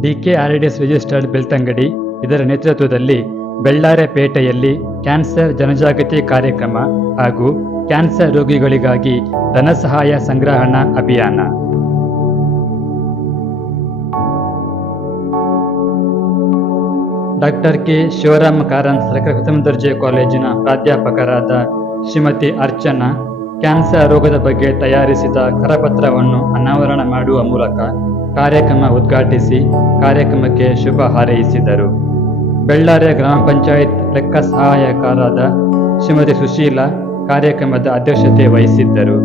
DK ಆರ್ಇಡಿಎಸ್ registered Belthangady ಇದರ ನೇತೃತ್ವದಲ್ಲಿ ಬೆಳ್ಳಾರೆ ಪೇಟೆಯಲ್ಲಿ ಕ್ಯಾನ್ಸರ್ ಜನಜಾಗೃತಿ ಕಾರ್ಯಕ್ರಮ ಹಾಗೂ ಕ್ಯಾನ್ಸರ್ ರೋಗಿಗಳಿಗಾಗಿ ಧನಸಹಾಯ ಸಂಗ್ರಹಣಾ ಅಭಿಯಾನ. ಡಾಕ್ಟರ್ ಕೆ ಶಿವರಾಮ ಕಾರಂತ್ ಸರ್ಕಾರಿ ಪ್ರಥಮ ದರ್ಜೆ ಕಾಲೇಜಿನ ಪ್ರಾಧ್ಯಾಪಕರಾದ ಶ್ರೀಮತಿ ಅರ್ಚನಾ ಕ್ಯಾನ್ಸರ್ ರೋಗದ ಬಗ್ಗೆ ತಯಾರಿಸಿದ ಕರಪತ್ರವನ್ನು ಅನಾವರಣ ಮಾಡುವ ಮೂಲಕ ಕಾರ್ಯಕ್ರಮ ಉದ್ಘಾಟಿಸಿ ಕಾರ್ಯಕ್ರಮಕ್ಕೆ ಶುಭ ಹಾರೈಸಿದರು. ಬೆಳ್ಳಾರೆ ಗ್ರಾಮ ಪಂಚಾಯತ್ ಲೆಕ್ಕ ಸಹಾಯಕರಾದ ಶ್ರೀಮತಿ ಸುಶೀಲಾ ಕಾರ್ಯಕ್ರಮದ ಅಧ್ಯಕ್ಷತೆ ವಹಿಸಿದ್ದರು.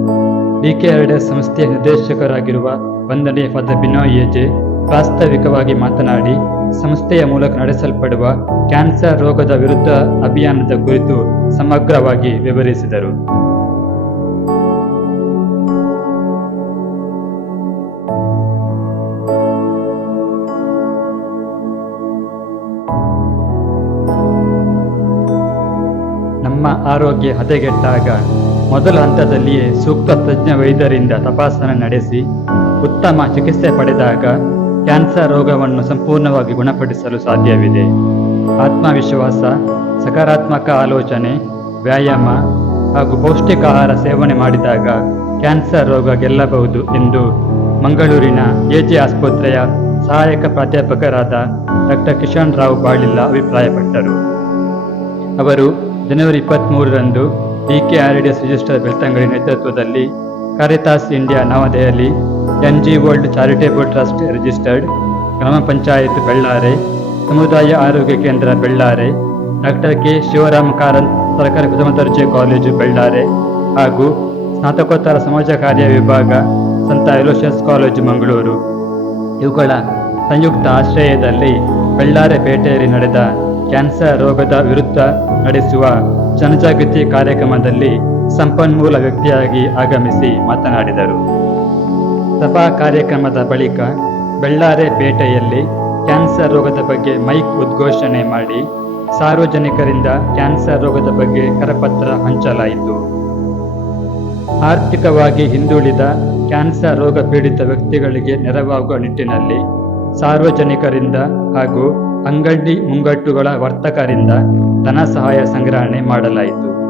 ಡಿಕೆಆರ್ಡೆ ಸಂಸ್ಥೆಯ ನಿರ್ದೇಶಕರಾಗಿರುವ ವಂದನೆ ಫದ ಎಜೆ ಪ್ರಾಸ್ತಾವಿಕವಾಗಿ ಮಾತನಾಡಿ, ಸಂಸ್ಥೆಯ ಮೂಲಕ ನಡೆಸಲ್ಪಡುವ ಕ್ಯಾನ್ಸರ್ ರೋಗದ ವಿರುದ್ಧ ಅಭಿಯಾನದ ಕುರಿತು ಸಮಗ್ರವಾಗಿ ವಿವರಿಸಿದರು. ನಮ್ಮ ಆರೋಗ್ಯ ಹದಗೆಟ್ಟಾಗ ಮೊದಲ ಹಂತದಲ್ಲಿಯೇ ಸೂಕ್ತ ತಜ್ಞ ವೈದ್ಯರಿಂದ ತಪಾಸಣೆ ನಡೆಸಿ ಉತ್ತಮ ಚಿಕಿತ್ಸೆ ಪಡೆದಾಗ ಕ್ಯಾನ್ಸರ್ ರೋಗವನ್ನು ಸಂಪೂರ್ಣವಾಗಿ ಗುಣಪಡಿಸಲು ಸಾಧ್ಯವಿದೆ. ಆತ್ಮವಿಶ್ವಾಸ, ಸಕಾರಾತ್ಮಕ ಆಲೋಚನೆ, ವ್ಯಾಯಾಮ ಹಾಗೂ ಪೌಷ್ಟಿಕ ಆಹಾರ ಸೇವನೆ ಮಾಡಿದಾಗ ಕ್ಯಾನ್ಸರ್ ರೋಗ ಗೆಲ್ಲಬಹುದು ಎಂದು ಮಂಗಳೂರಿನ ಎಜೆ ಆಸ್ಪತ್ರೆಯ ಸಹಾಯಕ ಪ್ರಾಧ್ಯಾಪಕರಾದ ಡಾಕ್ಟರ್ ಕಿಶನ್ ರಾವ್ ಬಾಳಿಲ್ಲ ಅಭಿಪ್ರಾಯಪಟ್ಟರು. ಅವರು ಜನವರಿ ಇಪ್ಪತ್ತ್ಮೂರರಂದು ಡಿ ಎಸ್ ರಿಜಿಸ್ಟರ್ ಬೆಳ್ತಂಗಡಿ ನೇತೃತ್ವದಲ್ಲಿ Caritas India Navadehali N G world charitable trust registered ಗ್ರಾಮ ಪಂಚಾಯತ್ ಬೆಳ್ಳಾರೆ, ಸಮುದಾಯ ಆರೋಗ್ಯ ಕೇಂದ್ರ ಬೆಳ್ಳಾರೆ, ಡಾಕ್ಟರ್ ಕೆ ಶಿವರಾಮ ಕಾರಂತ್ ಸರ್ಕಾರಿ ಪ್ರಥಮ ದರ್ಜೆ ಕಾಲೇಜು ಬೆಳ್ಳಾರೆ ಹಾಗೂ ಸ್ನಾತಕೋತ್ತರ ಸಮಾಜ ಕಾರ್ಯ ವಿಭಾಗ ಸಂತ ಎಲೋಷಿಯಸ್ ಕಾಲೇಜು ಮಂಗಳೂರು. ಇವುಗಳ ಸಂಯುಕ್ತ ಆಶ್ರಯದಲ್ಲಿ ಬೆಳ್ಳಾರೆ ಪೇಟೆಯಲ್ಲಿ ನಡೆದ ಕ್ಯಾನ್ಸರ್ ರೋಗದ ವಿರುದ್ಧ ನಡೆಸುವ ಜನಜಾಗೃತಿ ಕಾರ್ಯಕ್ರಮದಲ್ಲಿ ಸಂಪನ್ಮೂಲ ವ್ಯಕ್ತಿಯಾಗಿ ಆಗಮಿಸಿ ಮಾತನಾಡಿದರು. ಸಭಾ ಕಾರ್ಯಕ್ರಮದ ಬಳಿಕ ಬೆಳ್ಳಾರೆ ಪೇಟೆಯಲ್ಲಿ ಕ್ಯಾನ್ಸರ್ ರೋಗದ ಬಗ್ಗೆ ಮೈಕ್ ಉದ್ಘೋಷಣೆ ಮಾಡಿ ಸಾರ್ವಜನಿಕರಿಂದ ಕ್ಯಾನ್ಸರ್ ರೋಗದ ಬಗ್ಗೆ ಕರಪತ್ರ ಹಂಚಲಾಯಿತು. ಆರ್ಥಿಕವಾಗಿ ಹಿಂದುಳಿದ ಕ್ಯಾನ್ಸರ್ ರೋಗ ಪೀಡಿತ ವ್ಯಕ್ತಿಗಳಿಗೆ ನೆರವಾಗುವ ನಿಟ್ಟಿನಲ್ಲಿ ಸಾರ್ವಜನಿಕರಿಂದ ಹಾಗೂ ಅಂಗಡಿ ಮುಂಗಟ್ಟುಗಳ ವರ್ತಕರಿಂದ ಧನ ಸಹಾಯ ಸಂಗ್ರಹಣೆ ಮಾಡಲಾಯಿತು.